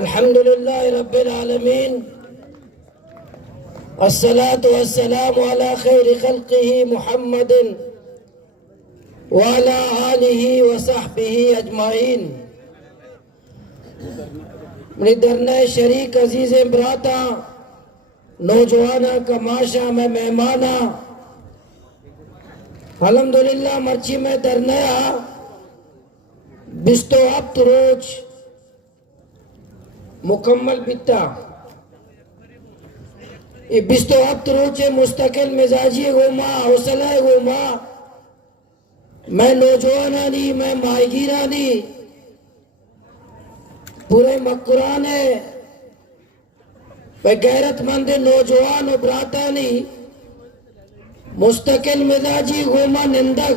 अल्हम्दुलिल्लाह रब्बिल आलमीन अस्सलातु वस्सलामु अला खैरि खल्क़िही मुहम्मदिन व अला आलिही व सहबिही अजमाइन। मेरी दरने शरीक अजीज़ बराता नौजवाना कमाशा में मेहमाना अल्हम्दुलिल्लाह मर्ची में दरनया बिस्तो हफ्त रोज मुकम्मल बिता ये बिस्तो हफ्त रोज मुस्तकिल मिजाजी गोमा हौसला गोमा मैं नौजवानानी मैं माहिगीरानी पूरे मकुराने गैरतमंद नौजवान ब्रातानी मुस्तकिल मिजाजी गोमा निंदक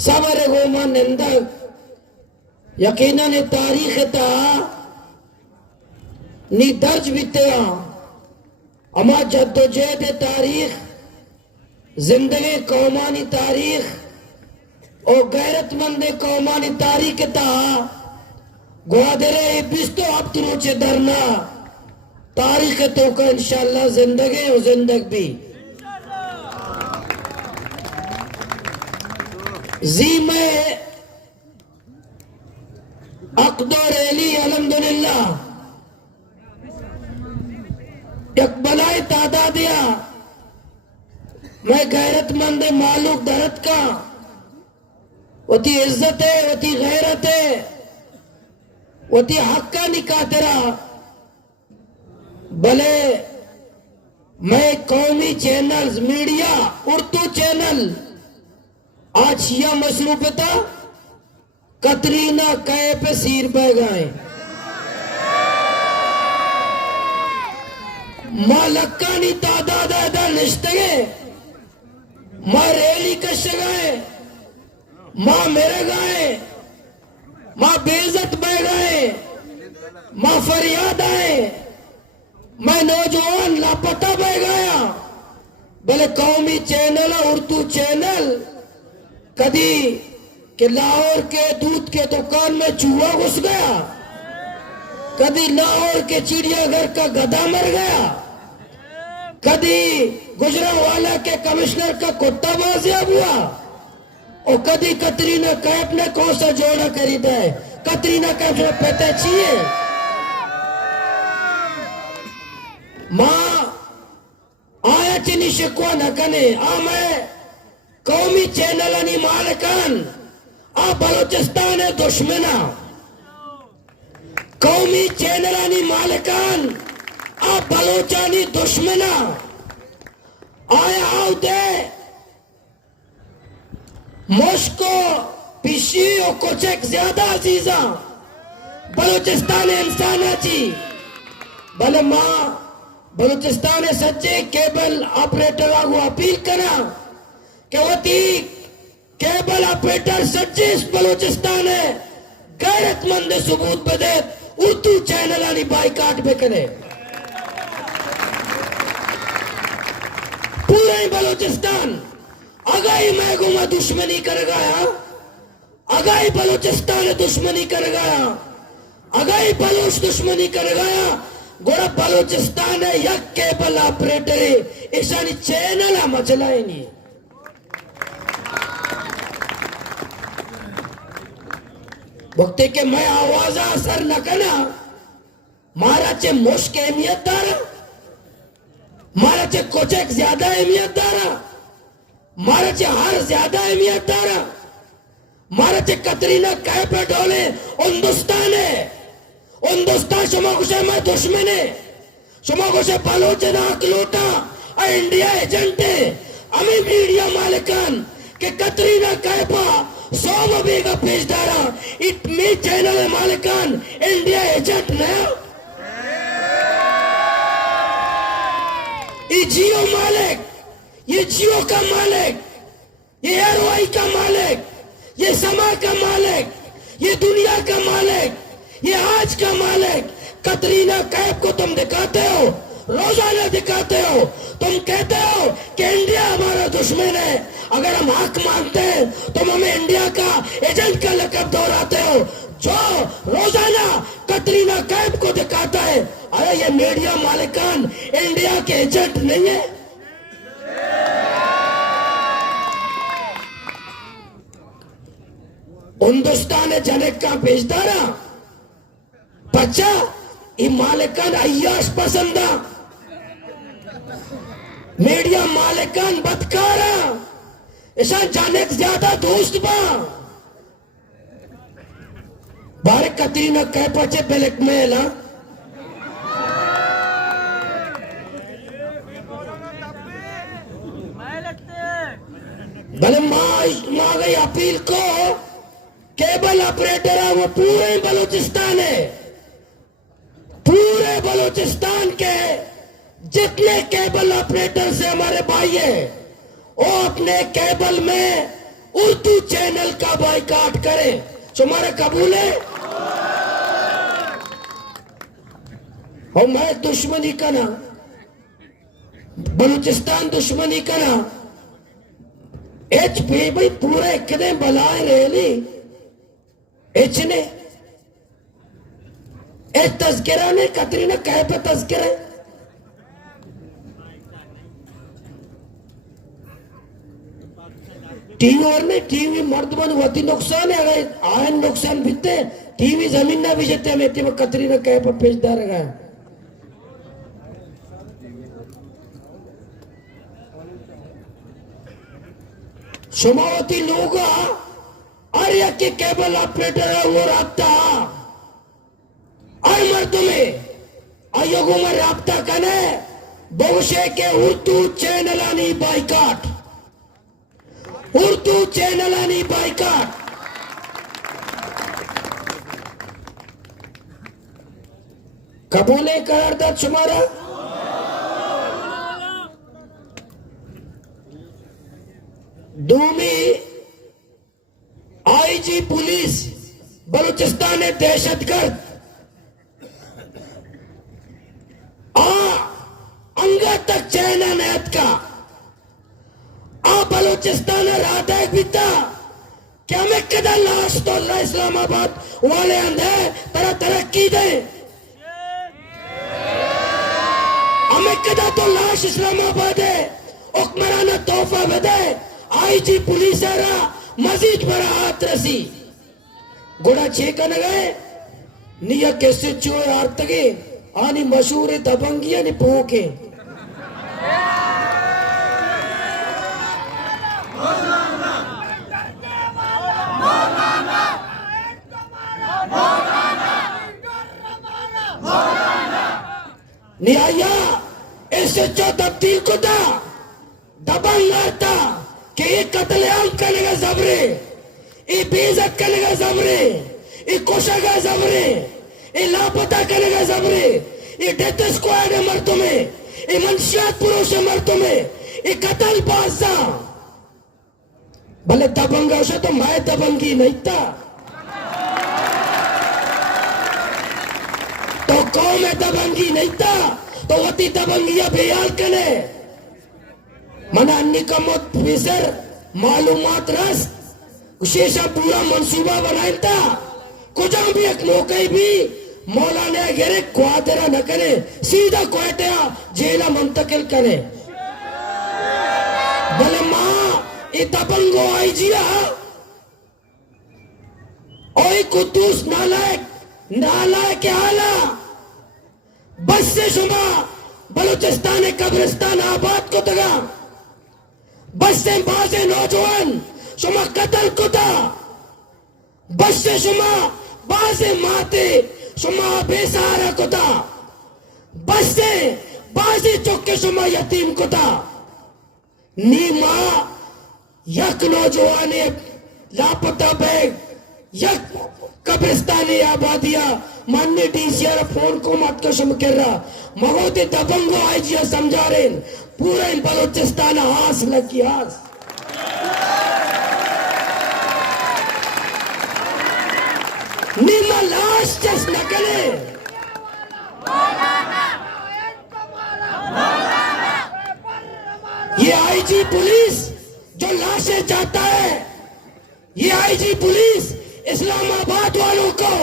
सबर गोमा निंदक यकीनन तारीख ता नी दर्ज बितया अमा जद्दोजहद तारीख जिंदगी कौमानी तारीख और गैरतमंद कौमानी तारीख ता ग्वादरे बिस्तो हफ्त रोचे दरना तारीख तो का इंशाअल्लाह जिंदगी और जिंदग भी जी में अक़दो रैली अल्हम्दुलिल्लाह बलाई तादादिया मैं गैरतमंद मालूक दरद का वती इज्जत है वती गैरत है वती हक का निकातरा भले मैं कौमी चैनल्स मीडिया उर्दू चैनल आज यह मसरूफता कतरीना कहे पे सिर पे गए माँ लक्कानी तादाद निश्तगे माँ रैली कश गए माँ मेरे गए माँ बेइज्जत बह गए माँ फरियाद आए मैं नौजवान लापता बह गया भले कौमी चैनल उर्दू चैनल कदी कि लाहौर के दूध के दुकान में चूहा घुस गया कदी लाहौर के चिड़ियाघर का गधा मर गया कदी गुजरांवाला के कमिश्नर का कुत्ता बाजियाब हुआ और कदी कतरीना कैफ ने कौन सा जोड़ा खरीदा है कतरीना कैफ ने पता चाहिए मां आया चिनी शिकवा न कने आ मैं कौमी चैनल अनि मालकान आ बलोचिस्तान है दुश्मना कौमी चैनल अनि मालकान आ बलोचानी दुश्मना आया आओ दे मुश्को पिशी और कुछ एक ज्यादा अजीजा बलोचिस्तान इंसान जी भले मां बलूचिस्तान सच्चे केबल ऑपरेटर को अपील करा कि वती केबल ऑपरेटर सच्चे बलूचिस्तान है गैरतमंद सबूत बदे उर्दू चैनल आनी बाइकाट पे करे पूरे बलूचिस्तान अगाई मैं गुमा दुश्मनी कर गया अगाई बलूचिस्तान दुश्मनी कर गया अगाई बलूच दुश्मनी कर गया गोरा बलूचिस्तान है यक केबल ऑपरेटर है ईशानी चैनल मचलाएंगे वक्त के मैं आवाज असर न करना मारा चे मुश्क अहमियत दारा मारा चे कुछ एक ज्यादा अहमियत दारा मारा चे हर ज्यादा अहमियत दारा मारा चे कतरीना कह पे डोले हिंदुस्तान है हिंदुस्तान शुमा कुछ मैं दुश्मन है शुमा कुछ बलोचना अकलूटा इंडिया एजेंट है अमी मीडिया मालिकान के कतरीना कैपा 100 बेगा पेश डारा इट मी चैनल मालिकान इंडिया एजेंट न ये जियो मालिक ये जियो का मालिक ये एयरवाई का मालिक ये समा का मालिक ये दुनिया का मालिक ये आज का मालिक कतरीना कैफ को तुम दिखाते हो रोजाना दिखाते हो तुम कहते हो कि इंडिया हमारा दुश्मन है। अगर हम हक मांगते हैं तो हमें इंडिया का एजेंट का लकब दोहराते हो, जो रोजाना कतरीना कैफ को दिखाता है। अरे ये मीडिया मालिकान इंडिया के एजेंट नहीं है। हिंदुस्तान जनक का बेचदारा बच्चा ये मालिकान अय्याश पसंदा, मीडिया मालिकान बदकारा, ऐसा जनक ज्यादा दोस्त बा। बारे कतरीना कैफ बच्चे ब्लैकमेल हा। भले माँ गई अपील को, केबल ऑपरेटर है वो पूरे बलूचिस्तान है, पूरे बलूचिस्तान के जितने केबल ऑपरेटर से हमारे भाई है, वो अपने केबल में उर्दू चैनल का बाइकाट करें। तुम्हारा कबूल है? और मैं दुश्मनी का ना, बलूचिस्तान दुश्मनी का ना एच पी भाई पूरे कितने बलाए रेली एच ने एच तस्करा ने कतरीना कैफ पे तस्करा टीवी और नहीं टीवी मर्द बन होती नुकसान है। अगर आयन नुकसान बीते टीवी जमीन ना बीजते में कतरीना कैफ पे पेशदार है। सोमावती लोग आर्या के केबल ऑपरेटर है वो राब्ता आई मर्दुमे आयोगों में राब्ता कने भविष्य के उर्दू चैनलानी बाइकाट, उर्दू चैनलानी बाइकाट। कबूले करारदाद शुमारा दूमी आईजी पुलिस बलूचिस्तान दहशतगर्द अंगा तक चैना नैत का बलूचिस्तान रात एक बीता क्या मैं कदा लाश तो इस्लामाबाद वाले अंधे तरह तरक्की दे हमें कदा तो लाश इस्लामाबाद है उकमराना तोहफा बदे आईजी पुलिस मजीद बड़ा हाथ रसी गुड़ा छेकन गए निया कैसे चोर आर्तगे आनी मशहूर दबंगिया ने पोके निया ऐसे जो तब्दील को था दबंग आता कि ये कत्लेआम करने का जबरे, ये बेइज्जत करने का जबरे, ये कोशा का जबरे, ये लापता करने का जबरे, ये डेथ स्क्वाड है मर्दों में, ये मंशियात पुरुष है मर्दों में, ये कत्ल बाजा। भले दबंग हो तो मैं दबंगी नहीं था तो कौन है दबंगी नहीं था तो वती दबंगिया बेयाल कने मना अन्नी का मत फिसर मालूमात रस विशेषा पूरा मंसूबा बनाया था कुछ भी एक मौके भी मौला ने घेरे क्वादरा न करे सीधा क्वाटा जेला मुंतकिल करे। भले माँ ये दबंगो आई जिया ओए कुद्दूस नालायक नालायक आला बस से शुमा बलूचिस्तान कब्रिस्तान आबाद को तगा बस से बाजे नौजवान शुमा कत्ल कुता बस से शुमा बाजे माते शुमा बेसहारा कुता बस से बाजे चौके शुमा यतीम कुता नीमा यक नौजवान लापता बैग यक कब्रिस्तानी आबादिया मान्य डीसीआर फोन को मत को शुम कर रहा मगोते दबंगो आई जिया समझा रहे पूरा इन बलूचिस्तान हास लगी हास नीमा लाश जस न करे ये आईजी पुलिस जो लाशें चाहता है, ये आईजी पुलिस इस्लामाबाद वालों को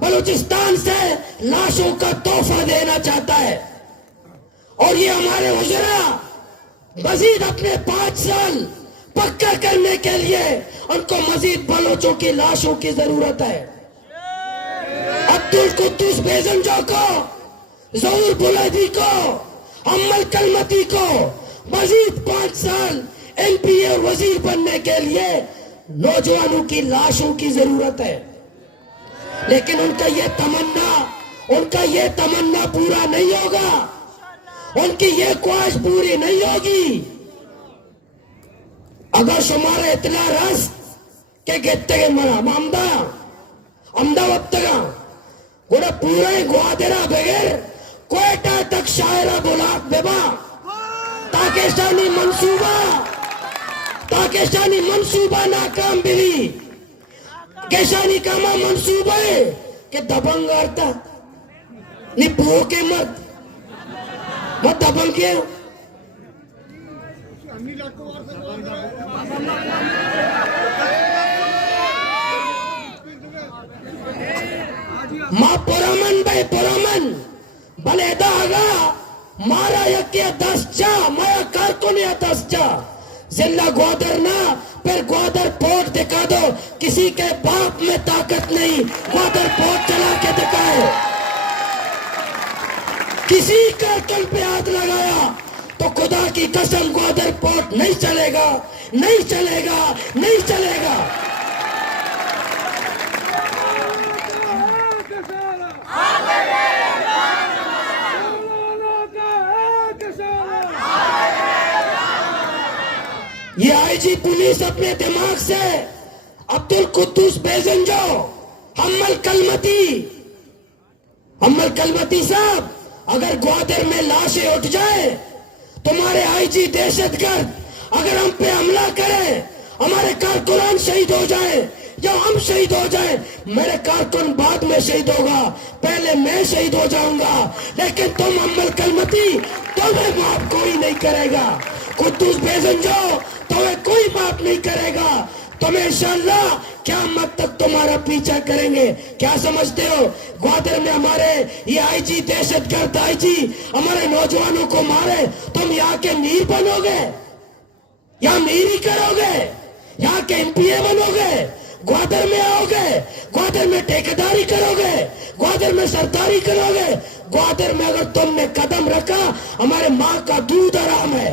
बलूचिस्तान से लाशों का तोहफा देना चाहता है। और ये हमारे वज़रा मजीद अपने 5 साल पक्का करने के लिए उनको मजीद बलोचों की लाशों की जरूरत है। अब्दुल कुद्दूस बेजंजो को, ज़हूर बुलैदी को, अम्मल कलमती को मजीद 5 साल एमपी और वजीर बनने के लिए नौजवानों की लाशों की जरूरत है। लेकिन उनका ये तमन्ना पूरा नहीं होगा, उनकी ये ख्वाहिश पूरी नहीं होगी अगर शुमारे इतना रस के ಗೆತ್ತಗೆ अहमदाबाद गोड़ा पूरा ही ग्वादरा बगैर कोयटा तक शायरा बुलाक बेबा ताकेशानी मंसूबा नाकाम बिली केशानी कामा मंसूबा है कि दबंग आरता नि पूह के मत दबंग के माँ पुरमन बलेदा आगा मारा यके 10 चा माया कारकुनिया 10 चा जिला ग्वादर ना फिर ग्वादर पोर्ट दिखा दो, किसी के बाप में ताकत नहीं, ग्वादर पोर्ट चला के दिखाए। किसी का तल पे हाथ लगाया तो खुदा की कसम ग्वादर पोर्ट नहीं चलेगा, नहीं चलेगा, नहीं चलेगा। ये आईजी पुलिस अपने दिमाग से अब्दुल कुद्दूस बेजंजो, अम्मल कलमती साहब, अगर ग्वादर में लाशें उठ जाए, तुम्हारे आईजी दहशतगर्द अगर हम पे हमला करें, हमारे कारकुनान शहीद हो जाए या हम शहीद हो जाए, मेरे कारकुन बाद में शहीद होगा, पहले मैं शहीद हो जाऊंगा। लेकिन तुम अम्मल कलमती, तुम्हें माफ कोई नहीं करेगा। कुद्दूस बेजंजो, तुम्हें कोई माफ नहीं करेगा। तुम्हें इंशाअल्लाह क़यामत तक तुम्हारा पीछा करेंगे। क्या समझते हो, ग्वादर में हमारे ये आईजी दहशतगर्द आईजी हमारे नौजवानों को मारे, तुम यहाँ के मीर बनोगे, यहाँ मीरी करोगे, यहाँ के एमपीए बनोगे, ग्वादर में आओगे, ग्वादर में ठेकेदारी करोगे, ग्वादर में सरदारी करोगे। ग्वादर में अगर तुमने कदम रखा, हमारे माँ का दूध हराम है।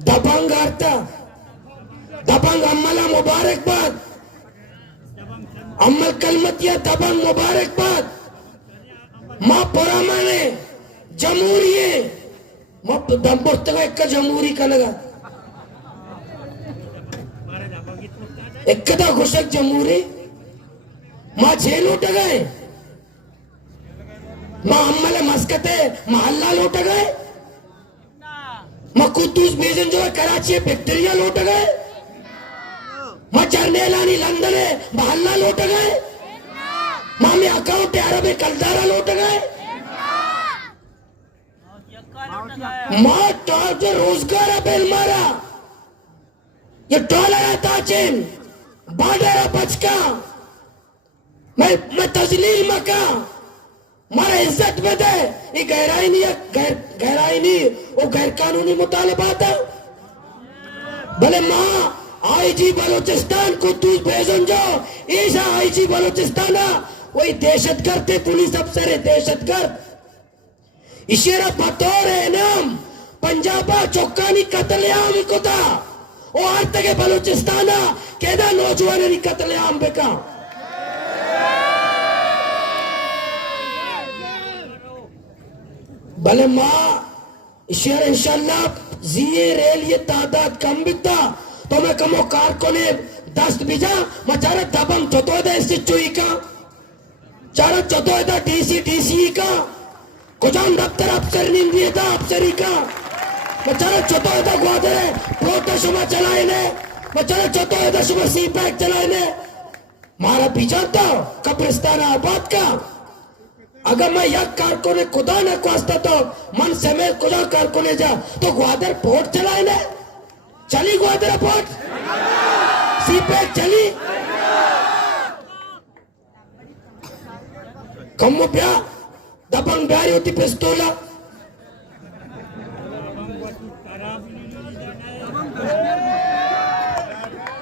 दबंग आरता, दबंग अम्मला मुबारकबाद, अम्मल कलमतिया दबंग मुबारकबाद। माँ पुरामाने जमहूरिये माँ दंपुस्तका एक जमहूरी कलगा एकदा घुसक जमहूरी माँ जेल उठ गए, माँ अम्मले मस्कते महल्ला लौट गए, माँ कुद्दूस बेजंजो कराची फैक्ट्रिया लौट गए, माँ जर्नेलानी लंदन महल्ला लौट गए, माँ में अकाउंट अरब कलदारा लौट गए, माँ टॉल जो रोजगार बेल मारा, ये डॉलर ताचिन बाडरा बचका, मैं तजलील मका, मारा इज्जत में दे, ये गहराई नहीं, वो गैर कानूनी मुतालबात है। भले माँ आईजी बलूचिस्तान कुद्दूस बेजंजो ईसा आईजी बलूचिस्तान वही दहशतगर्द थे, पुलिस अफसर है दहशतगर्द। इशेरा बतौर इनाम पंजाबा चौकानी कतलेआम को था, वो आज तक बलूचिस्तान केदा नौजवान कतलेआम बेका। भले माँ इशेरा इंशाल्लाह जिये रेल ये तादाद कम बिकता, तो मैं कमो कारकुने दस्त बिजा मचारा दबंग चतो दे सिचुई का चारा चतो दा डीसी का कुजान दफ्तर अफसर निंदी था अफसरी का मचारा चतो दा ग्वादरे प्रोटा शुमा चलाए ने मचारा चतो दा शुमा सी पैक चलाए ने मारा पीछा तो कब्रिस्तान आबाद का अगर मैं यक कारकुने खुदा ने कोस्ता तो मन समेत खुदा कारकुने जा तो ग्वादर पोर्ट चलाए ना चली ग्वादर पोर्ट सीपैक चली कम ब्या दबंग ब्यारी होती पिस्तौला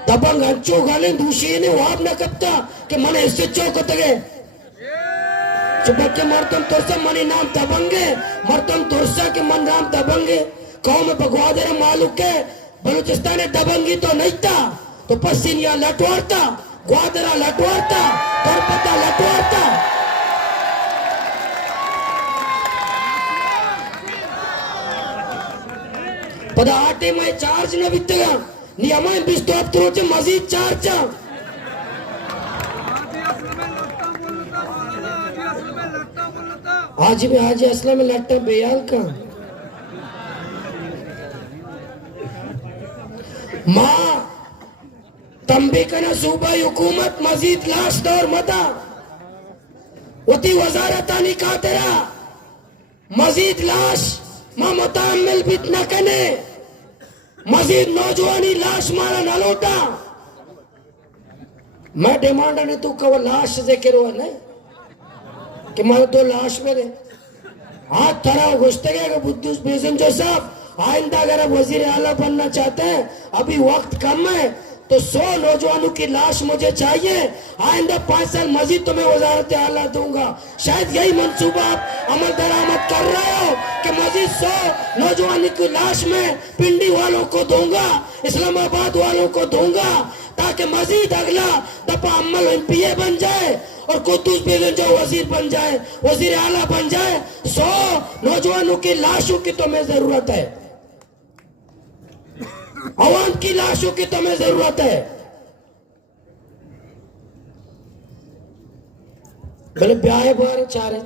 दबंग अंचो गाले दूसरी ने वाप न कपता कि मने इससे चौक तगे चुपके मरतम तोरसा मनी नाम दबंगे मरतम तोरसा के मन नाम दबंगे कौम में बगवादर मालूम के बलूचिस्तान दबंगी तो नहीं था तो पसीनिया लटवारता ग्वादरा लटवारता तोरपता लटवारता पदा आटे में चार्ज न बितेगा नियमन बिस्तोप तुरोचे मजीद चार्ज आज भी आज असला में लट्टा बेयाल का माँ तंबे कना सूबाई हुकूमत मजीद लाश दौर मता वती वजारतानी का तेरा मजीद लाश माँ मुतामिल बित न कने मजीद नौजवानी लाश मारा न लौटा मैं डिमांड ने तू कव लाश से करो नहीं कि मारे दो लाश मेरे हाथ थरा गुस्ते बुद्धूस बेजन जो साहब आइंदा अगर आप वजीर आला बनना चाहते हैं अभी वक्त कम है तो 100 नौजवानों की लाश मुझे चाहिए आइंदा 5 साल मजीद तुम्हें वजारत आला दूंगा शायद यही मंसूबा आप अमल दरामद कर रहे हो कि मजीद 100 नौजवानों की लाश में पिंडी वालों को दूंगा इस्लामाबाद वालों को दूंगा ताकि मजीद अगला दफा अमल एमपीए बन जाए और कुद्दूस बेगम जो वजीर बन जाए वजीर आला बन जाए 100 नौजवानों की लाशों की तुम्हें जरूरत है अवाम की लाशों की तुम्हें जरूरत है बोले ब्याह बार चारे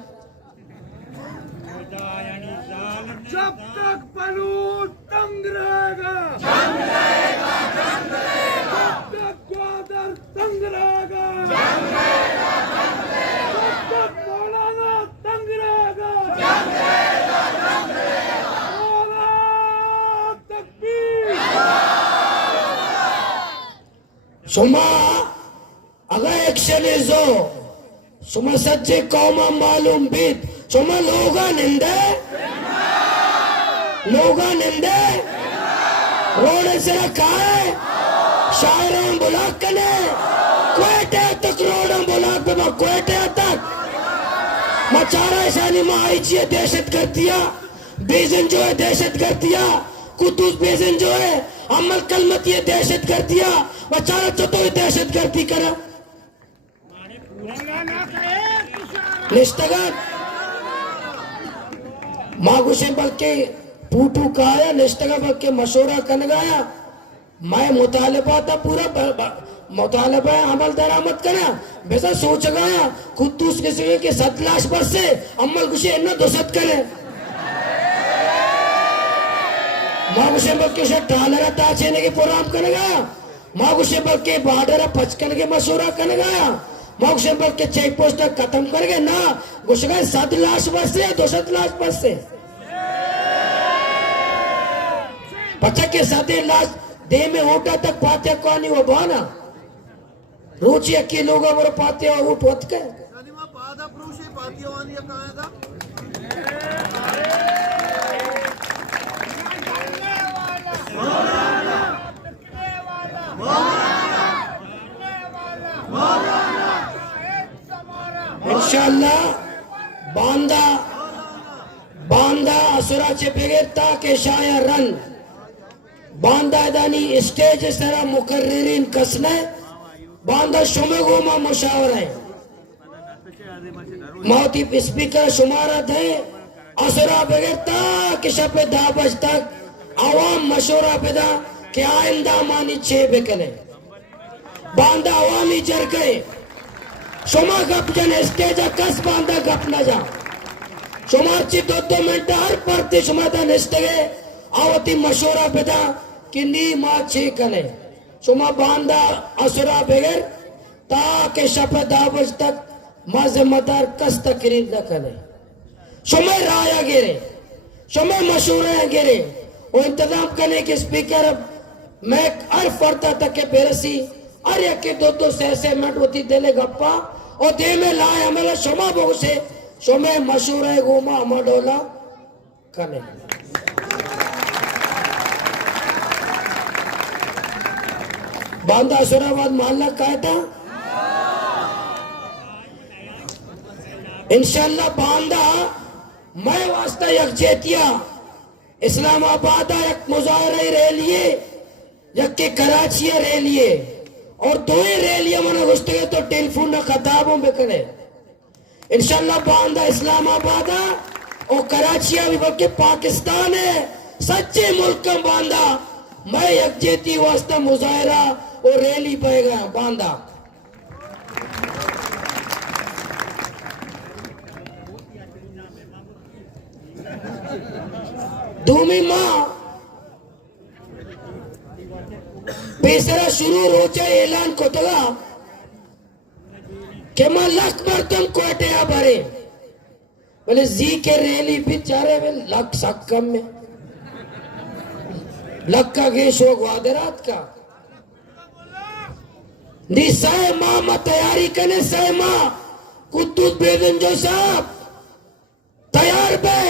जब तक बलून तंग रहेगा जब तक ग्वादर तंग रहेगा जब तक मौलाना तंग रहेगा नारा तकबीर सुमा अगर एक्शन इजो सुमा सच्चे कौमा मालूम बीत सुमा लोगा निंदे रोड से रखा है शायरों बुला कने क्वेटे तक रोड बुला पे क्वेटे तक मचारा शानी में आई चाहिए दहशत कर दिया बेजन जो है दहशत कर दिया कुद्दूस बेजन जो है अमल कलमत ये दहशत कर दिया मचारा चतो दहशत गर्दी करा निष्ठगत मागुशे बल्कि पूटू काया निष्ठगा बल्कि मशोरा कन गया मैं मुतालबा था पूरा मुतालबा अमल दरामद करा वैसा सोच गया कुद्दूस किसी के 7 लाख पर से अमल गुशे न दोसत करे मागुशे बल्कि से टालरा ताचेने के प्रोग्राम कर गया मागुशे बल्कि बाडरा पचकन के मशोरा कर गया मागुशे बल्कि चेक पोस्ट खत्म कर गए ना गुश गए 7 लाख पर से 200 लाख पर से पचक के 7 लाख दे में ओटा तक पाते कहानी वो बाना रोची अक्की लोग अमर पाते और उठ वत के सलीमा पादा प्रूशे पातियोवानी कहाएगा इंशाअल्लाह बांदा असुराचे बगैर ताके शायर रन बांदा दानी स्टेज सरा मुकर्रिरीन कसने बांदा शुमेगोमा मुशावरा है मौती स्पीकर शुमारत है असुरा बगैर ताके शपे दाबज तक आवाम मशोरा पैदा कि आइंदा मानी 6 बेकले बांदा अवामी जर गए शुमा गप जन स्टेज कस बांदा गप न जा शुमारची 2 मिनट हर परते शुमादा निष्ठगे आवती मशोरा पैदा कि नी माँ 6 कले शुमा बांदा असुरा बगैर ताकि शब 10 बजे तक मां जिम्मेदार कस तकरीर न करे शुमे राया गिरे शुमे मशूरे गिरे और इंतजाम करने के स्पीकर मैं हर फरता तक के बेरसी अरे के 2 से मिनट होती देले गप्पा और दे में लाए हमें शुमा बहु से शुमे मशूरे घूमा मडोला करने बांदा सुराबाद मोहल्ला का था इंशाल्लाह बांदा मैं वास्ता यकजेतिया इस्लामाबाद एक मुजाहरे रैलिए यक के कराची रैलिए और 2 रैलियां मना गुस्ते तो टेलीफोन न खताबों में करे इंशाल्लाह बांदा इस्लामाबाद और कराची भी बल्कि पाकिस्तान है सच्चे मुल्क का बांदा मैं यकजेती वास्ता मुजाहरा और रैली पाएगा बांदा धूमी माँ बेसरा शुरू रोचा ऐलान को तगा के मां लख भर तुम कोटे भरे बोले जी के रैली भी चारे वे लख सक कम में लख का गेश हो ग्वादरात का नी सह मां तैयारी करने सह मां कुद्दूस बेदन जो साहब तैयार बे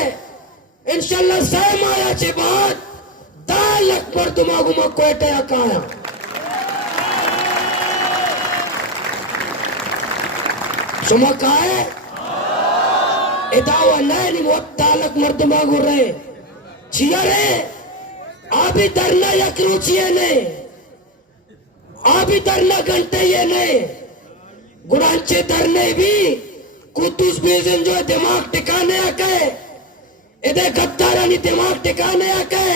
इंशाल्लाह सह माया चे बाद 10 लाख पर दिमागु में कोटे आकाया सुमा काए इदावा नहीं बहुत 10 लाख मर्दमा गुर रहे छिया रे आभी धरना यक रुचिए ने आभी धरना घंटे ये ने गुरांचे धरने भी कुद्दूस बेदन जो दिमाग टिकाने आके इधर गद्दारानी दिमाग टिकाने आके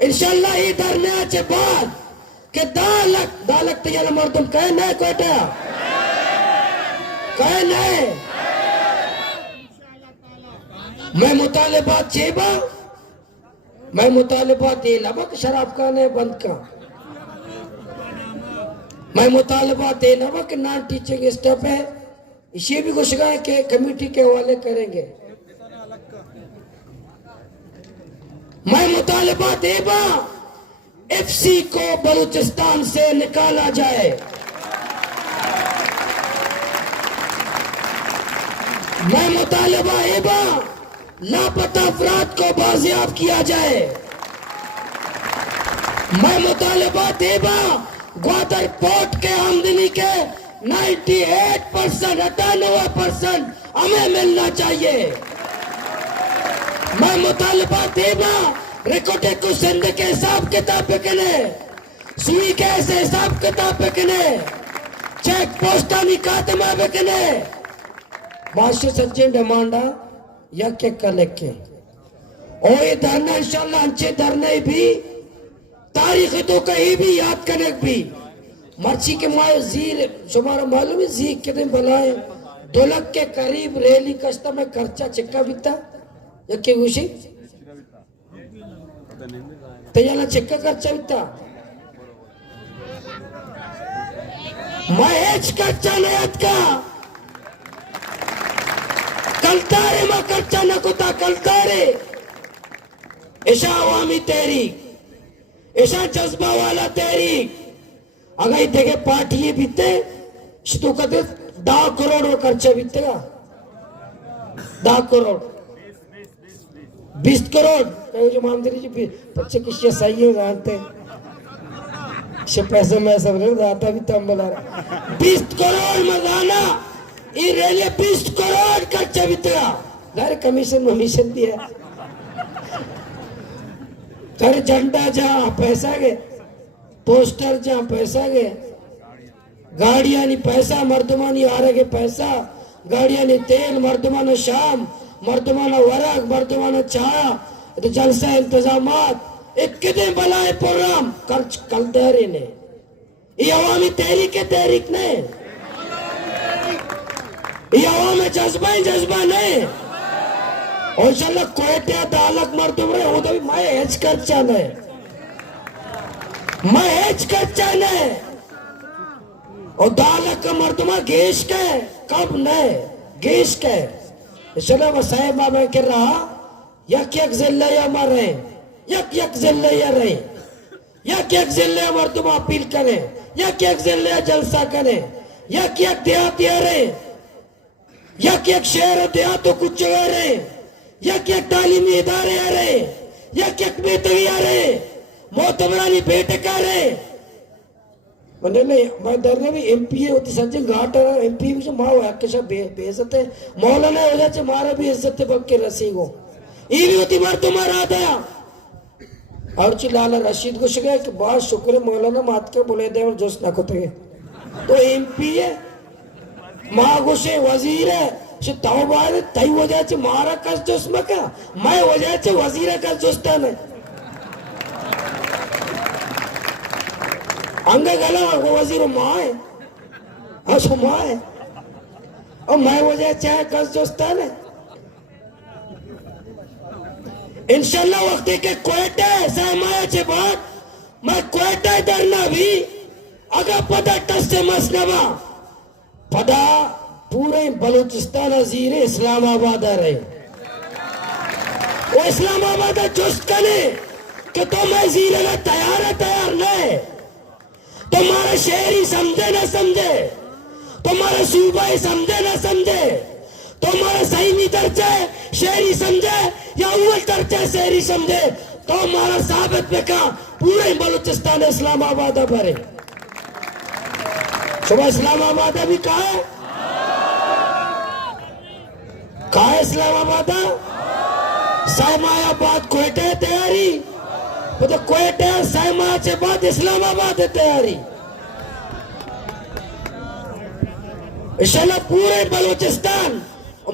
इंशाल्लाह ये धरने आचे बाद के 10 लाख तैयार मर्दम कहे नहीं कोटा कहे नहीं मैं मुतालिबात चेबा मैं मुतालिबात ये लबक शराब खाने बंद का मैं मुतालिबात ये लबक नॉन टीचिंग स्टाफ है इसे भी कुछ के कमेटी के हवाले करेंगे मैं मुतालिबा देबा एफसी को बलूचिस्तान से निकाला जाए मैं मुतालिबा एबा लापता अफराद को बाजियाब किया जाए मैं मुतालिबा देबा ग्वादर पोर्ट के आमदनी के 98% 98% हमें मिलना चाहिए मैं मुतालिबा देबा रिकॉर्ड को सिंध के हिसाब किताब बिकने सुई के ऐसे हिसाब किताब बिकने चेक पोस्टानी खात्मा बिकने मास्टर सज्जन डिमांडा या के कलेक्के और ये धरना इंशाल्लाह अच्छे धरने भी तारीख तो कहीं भी याद करने भी मर्ची के माए जीर तुम्हारा मालूम है जी कितने बनाए 2 लाख के करीब रैली कस्ता में खर्चा चिक्का बिता यके खुशी तैयाला चिक्का खर्चा बिता महेश खर्चा नयत का कलतारे में खर्चा न कुता कलतारे ऐसा अवामी तहरीक ऐसा जज्बा वाला तहरीक अगर ये देखे पार्टी बीते तो कहते 10 करोड़ खर्चा बीतेगा 10 करोड़ 20 करोड़ कहो जो मामदरी जी बच्चे किसी सही है जानते से पैसे में सब रहता भी तम बोला 20 करोड़ मगाना ये रेले 20 करोड़ खर्चा बीतेगा घर कमीशन दिया घर झंडा जहाँ पैसा गए पोस्टर जहाँ पैसा गए गाड़ियां नहीं पैसा मर्दमानी आ रहे पैसा गाड़ियां नहीं तेल मर्दमान शाम मर्दमान वरक मर्दमान चाह तो जलसा इंतजाम एक कितने बनाए प्रोग्राम कल दहरे ने ये अवामी तहरीक ने ये अवामी जज्बा नहीं और इंशाल्लाह कोयटे अदालत मर्दम रहे वो तो भी मैं हेज कर चाने और दाल का मर्दमा गेश के कब न गेश के चलो वो साहेब बाबा कर रहा यक यक जिले या मरे यक जिले या रहे यक जिले मर्दमा अपील करे यक जिले जलसा करे यक देहात रहे यक शहर देहात तो कुछ जगह रहे यक तालीमी इदारे आ रहे यक बेतवी आ रहे मोतबरानी बैठक आ रहे मैं दरने भी एमपी होती संजय घाट एमपी भी माओ हकशा बेइज्जत है मौलाना हो जाए मारा भी इज्जत बक्के रसी को ये भी होती मार तुम्हारा आया और चिल्लाला रशीद को शिकायत कि बहुत शुक्र मौलाना मात के बोले दे और जोश ना कोते तो एमपी है माँ गोशे वजीर है शे तौबार तई हो जाए मारा कस जोश में क्या मैं हो जाए वजीर कस जोस्ता ने अंग गला वो वजीर माँ है हस माँ है और मैं हो जाए चाहे कस जोस्ता ने इंशाल्लाह वक्त के क्वेटा सहमाया चे बाद मैं क्वेटा डरना भी अगर पता टस से मसनवा पदा पूरे बलूचिस्तान अजीर इस्लामाबाद आ रहे वो इस्लामाबाद जुस्त करे कि तो मैं जीरे का तैयार नहीं तुम्हारा शहर ही समझे ना समझे तुम्हारा सूबा ही समझे ना समझे तुम्हारा सही नहीं दर्जा शहरी समझे या अव्वल दर्जा शहरी समझे तो हमारा साबित पे का पूरे बलूचिस्तान इस्लामाबाद भरे सुबह इस्लामाबाद भी कहा है इस्लामाबाद सहमायाबाद क्वेटा तैयारी तो क्वेटा सहमा के बाद इस्लामाबाद तैयारी इंशाल्लाह पूरे बलूचिस्तान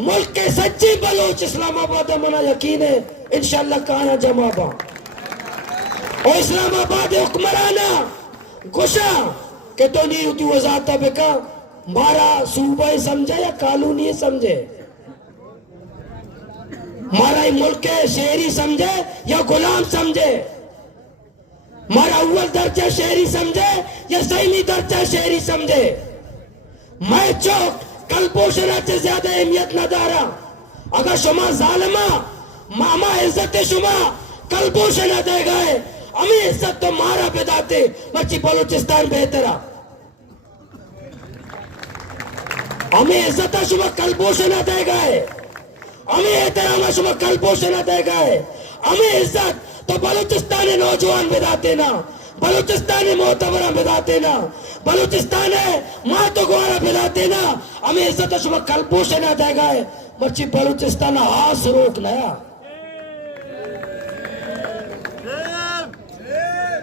मुल्क के सच्ची बलोच इस्लामाबाद मना यकीन है इंशाल्लाह काना जमाबा और इस्लामाबाद हुक्मराना गुशा के तो नहीं होती वजात बेका मारा सूबा समझे या कानूनी समझे मारा मुल्क के शहरी समझे या गुलाम समझे मारा अव्वल दर्जा शहरी समझे या सही दर्जा शहरी समझे मैं चौक कल पोषणा से ज्यादा अहमियत न दारा अगर शुमा जालिमा मामा इज्जत शुमा कल पोषणा दे गए हमें इज्जत तो मारा बेदाते मच्छी बलूचिस्तान बेहतरा हमें इज्जत शुमा कल पोषणा दे गए हमें एहतराम शुमा कल पोषणा दे गए हमें इज्जत तो बलूचिस्तान नौजवान बेदाते ना बलूचिस्तान मोतबरा बिदाते ना बलूचिस्तान माँ तो ग्वारा बिदाते ना हमें इज्जत शुभ कल पोषण देगा मच्छी बलूचिस्तान हास रोक नया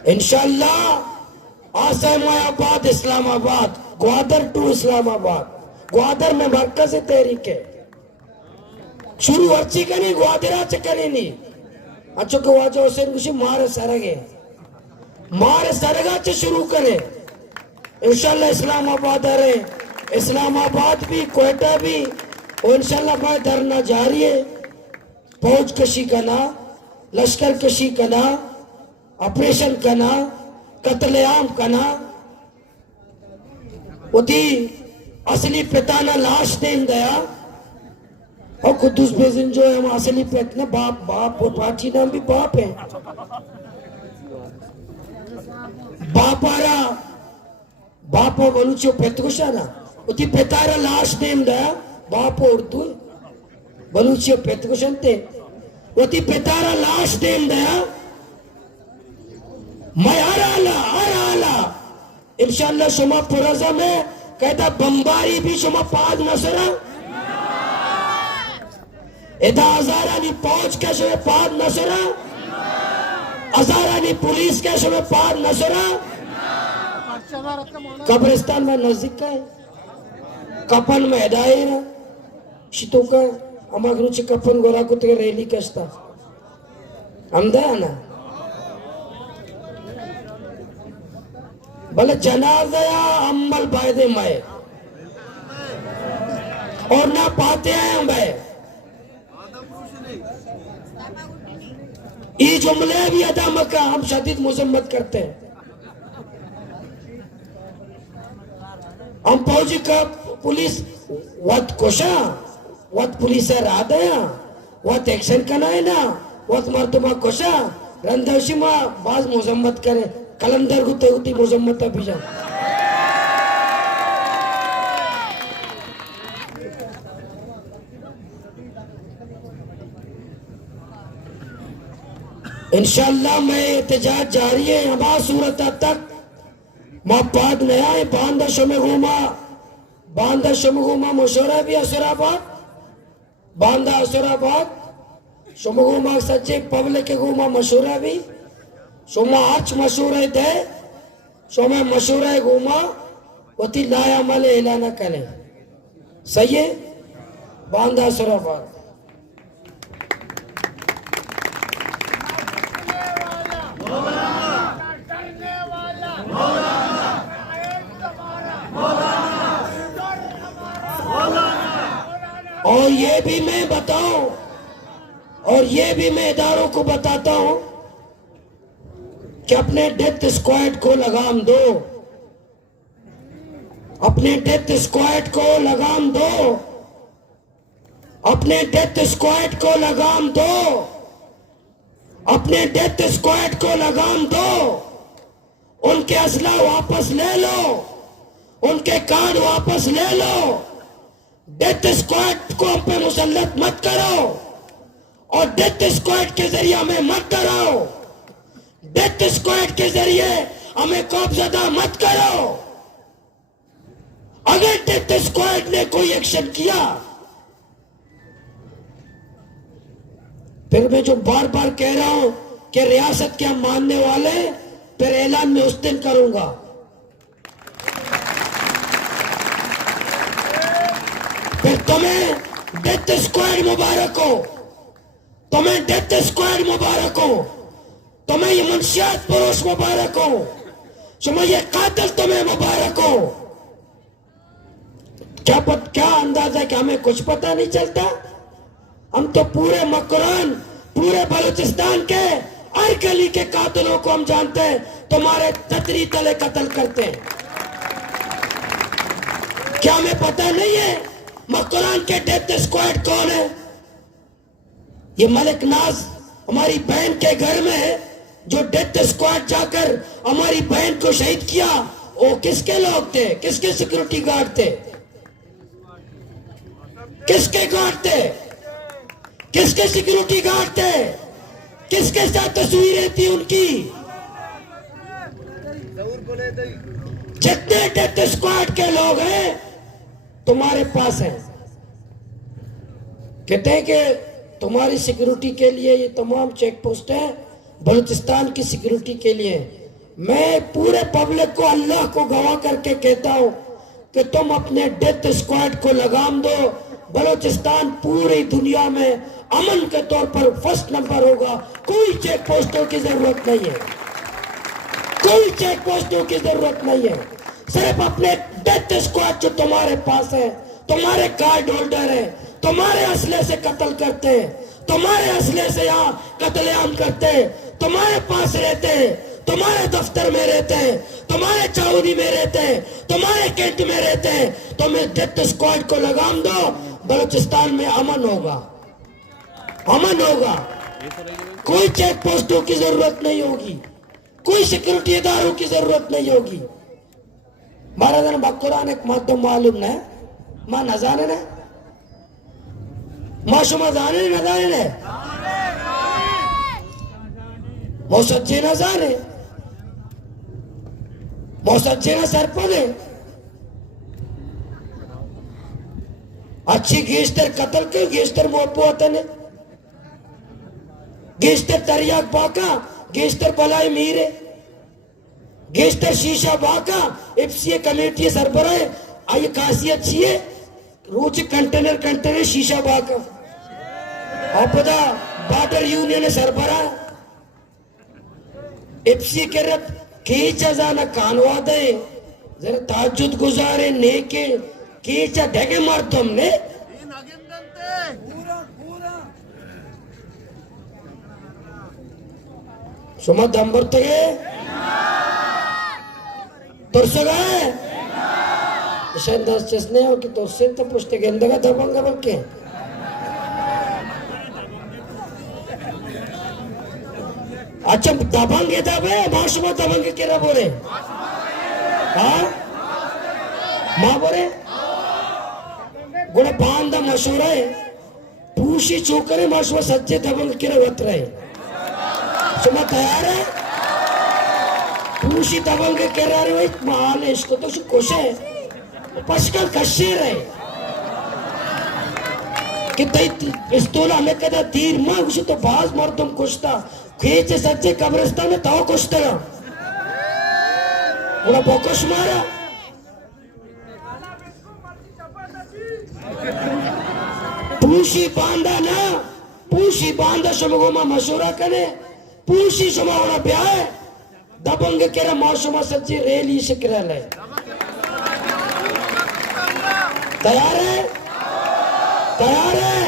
इंशाल्लाह आसमायाबाद इस्लामाबाद ग्वादर टू इस्लामाबाद ग्वादर में मरकज तहरीक है शुरू अर्ची करी ग्वादरा च करी नहीं अच्छो को वाजो हुसैन कुछ मारे सरगे मारे सरगा से शुरू करे इंशाल्लाह इस्लामाबाद आ रहे इस्लामाबाद भी क्वेटा भी और इंशाल्लाह मैं धरना जारी है फौज कशी करना लश्कर कशी करना ऑपरेशन करना कत्लेआम करना उती असली पिता ना लाश देन दया और कुद्दूस बेजिन जो है हम असली पिता ना बाप बाप और पाठी नाम भी बाप है बापारा बापो बलूचो पेतकुशाना उती पेतारा लाश देम दा बापो उर्दू बलूचियो पेतकुशनते उती पेतारा लाश देम दा मैं आला इंशाल्लाह शुमा पुरजा में कहता बम्बारी भी शुमा पाद नसरा इधा हजारानी फौज के शुमे पाद नसरा हजारानी पुलिस के शुमे पाद नसरा कब्रिस्तान में नजदीक का है कपन में दायरा शितो का अमागरुची कपन गोरा कुत्ते रैली कस्ता हमदा ना भले जनाजा या अम्मल बायदे माए और ना पाते हैं हम ये जुमले भी अदा मक्का हम शदीद मुजम्मत करते हैं Am Paujika police what kosha, what police are radaya, what action kanaina, what martuma kosha, Randashima Baz Mozambat Kare, Kalandar Guti Mozamata Bija. इंशाल्लाह मैं एहतजाज जारी है हमा सूरत तक मापाद नया है बांदा शमगुमा मुशरा भी असराबाद बांदा असराबाद शमगुमा सच्चे पब्लिक के गुमा मशूरा भी शोमा आच मशूरा दे शोमा मशूरा गुमा वती लाया मले ऐलान करे सही है बांदा असराबाद और ये भी मैं बताऊं और ये भी मैं इदारों को बताता हूं कि अपने डेथ स्क्वाड को लगाम दो अपने डेथ स्क्वाड को लगाम दो अपने डेथ स्क्वाड को लगाम दो अपने डेथ स्क्वाड को लगाम दो उनके असला वापस ले लो उनके कार्ड वापस ले लो डेथ स्क्वाड को हम पे मुसल्लत मत करो और डेथ स्क्वाड के जरिए हमें मत डराओ डेथ स्क्वाड के जरिए हमें खौफजदा मत करो अगर डेथ स्क्वाड ने कोई एक्शन किया फिर मैं जो बार बार कह रहा हूं कि रियासत के हम मानने वाले फिर ऐलान में उस दिन करूंगा फिर तुम्हें डेथ स्क्वाड मुबारक हो तुम्हें डेथ स्क्वाड मुबारक हो तुम्हें ये मुंशियात पुरुष मुबारक हो तुम्हें ये कातिल तुम्हें मुबारक हो क्या अंदाजा कि हमें कुछ पता नहीं चलता हम तो पूरे मकरान पूरे बलूचिस्तान के हर गली के कातिलों को हम जानते हैं तुम्हारे छतरी तले कत्ल करते हैं क्या हमें पता नहीं है मकरान के डेथ स्क्वाड कौन है ये मलिक नाज हमारी बहन के घर में है जो डेथ स्क्वाड जाकर हमारी बहन को शहीद किया वो किसके लोग थे किसके सिक्योरिटी गार्ड थे किसके गार्ड थे किसके सिक्योरिटी गार्ड थे किसके साथ तस्वीरें थी उनकी जितने डेथ स्क्वाड के लोग हैं तुम्हारे पास हैं कहते हैं कि तुम्हारी सिक्योरिटी के लिए ये तमाम चेक पोस्ट है बलूचिस्तान की सिक्योरिटी के लिए मैं पूरे पब्लिक को अल्लाह को गवाह करके कहता हूं कि तुम अपने डेथ स्क्वाड को लगाम दो बलूचिस्तान पूरी दुनिया में अमन के तौर पर फर्स्ट नंबर होगा कोई चेक पोस्टों की जरूरत नहीं है कोई चेक पोस्टों की जरूरत नहीं है सिर्फ अपने डेथ स्क्वाड जो तुम्हारे पास है तुम्हारे कार्ड होल्डर है तुम्हारे असले से कत्ल करते हैं तुम्हारे असले से यहाँ कत्लेआम करते हैं तुम्हारे पास रहते हैं तुम्हारे दफ्तर में रहते हैं तुम्हारे चावनी में रहते हैं तुम्हारे कैंट में रहते हैं तुम्हें डेथ स्क्वाड को लगाम दो बलूचिस्तान में अमन होगा कोई चेक पोस्टों की जरूरत नहीं होगी कोई सिक्योरिटी इदारों की जरूरत नहीं होगी महाराज बकुरान एक माध्यम मालूम न मां न जाने न माशुमा जाने न जाने मौसज्जे न जाने मौसज्जे न सरपदे अच्छी गेस्टर कत्ल के गेस्टर मोपो होते ने गेस्टर तरियाक बाका गेस्टर बलाई मीरे गेस्टर शीशा बाका एफसीए कमेटी सरबराह आई खासियत छिए रोज कंटेनर शीशा बाका आपदा बॉर्डर यूनियन सरबराह एफसीए के रब केचा जाना कानवा दे जरा ताजुद गुजारे नेके केचा ढगे मार तुमने सुमा दंबर तगे तुरसगाए शायद चेसने और कि तो सिंत पुष्ट गेंदगा दबंगा बल्कि अच्छा दबंग ये दबे माशुमा दबंग केरा बोले हाँ माँ बोले गुड़ा बांधा मशहूर है पूशी चोकरे माशुमा सच्चे दबंग केरा वत रहे सुमा तैयार है पूशी दबंग केरा रहे महान है इसको तो खुश है पश्चिम कशीर है कि पिस्तौल हमें कहता तीर मां कुछ तो बाज मर तुम कुछ था खींचे सच्चे कब्रिस्तान में ताओ कुछ था पूरा बोकुश मारा पूशी बांधा ना पूशी बांधा शमगोमा मशूरा करे पूशी शमावना ब्याह दबंग केरा मौसमा सच्ची रेली शिकरल है तैयार है तैयार है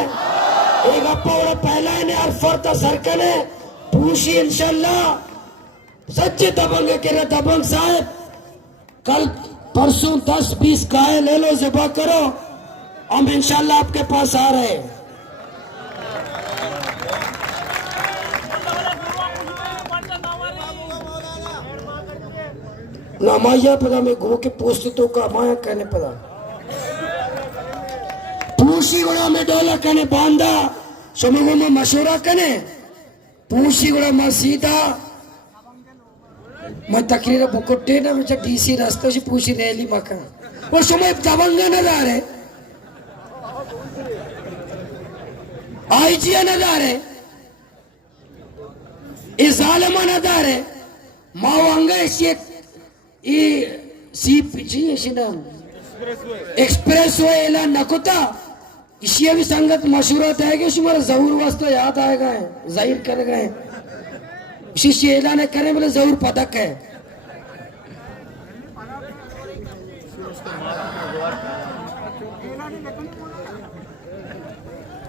एक अप्पा और पहला है ने अरफरता सरकन है पूशी इंशाल्लाह सच्चे दबंग के दबंग साहब कल परसों 10-20 गाय ले लो ज़िबा करो हम इंशाल्लाह आपके पास आ रहे हैं नामाया पता मैं गो के पोस्टों का माया कहने पता पूशी गुड़ा में डोला कने बांधा समूह में मशूरा कने पूशी गुड़ा में सीधा मैं तकरीर बुकुट्टे ना मुझे डीसी रास्ते से पूशी रैली मका वो समय दबंगा नजर है आईजी नजर है इस जालिमा नजर है मावांगा इसी सीपीजी इसी नाम एक्सप्रेस वे एला नकुता इसी भी संगत मशहूरत है कि उसमें जरूर वास्ते याद आएगा है जाहिर कर गए इसी से ऐलान करें बोले जरूर पदक है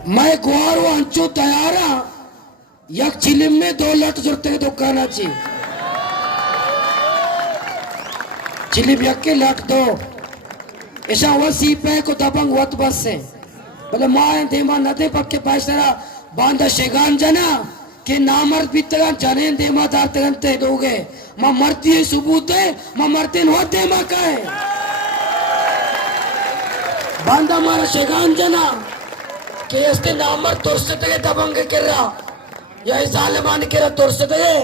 मैं ग्वार वो अंचो तैयारा यक चिलिम में 2 लट जुड़ते दुकान अच्छी चिलिम यक के लट 2 ऐसा हुआ सीपे को दबंग वत बस से बोले मां देमा नदे पक्के पैसरा बांधा शेगान जना के नामर्द बितगा जने देमा दारते दोगे मां मरती है सबूत है मां मरते न होते मां का है बांधा मारा शेगान जना के इसके नामर्द तुरसे तके दबंग कर रहा या इस आलमान के रहा तुरसे तके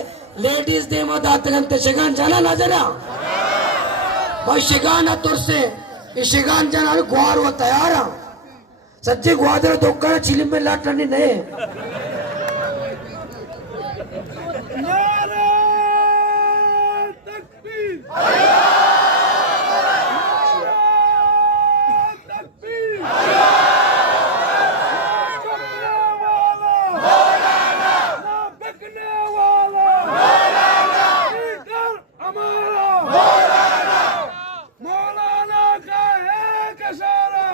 लेडीज देमा दारते शेगान जना ना जना भाई शेगान तुरसे इस शेगान जना ग्वार वो तैयार सच्चे ग्वादर दोक्का चिलिम में लाट रनी नहीं नारे तकबीर तकबीर चुकने वाला ना बिकने वाला लीडर हमारा मौलाना का एक इशारा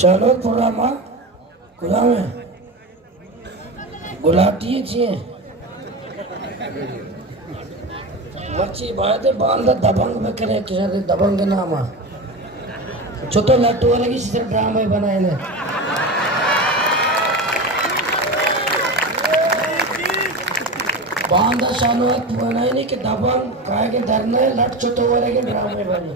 चलो प्रोग्राम खुदा में गुलाटी छे मच्छी बात है बांधा दबंग में करे किसी दबंग नाम छोटो लट्टू वाले की सिर्फ ड्रामा बनाए ने बांधा शानो बनाए नहीं कि दबंग काहे के डरना है लट छोटो वाले के ड्रामे बने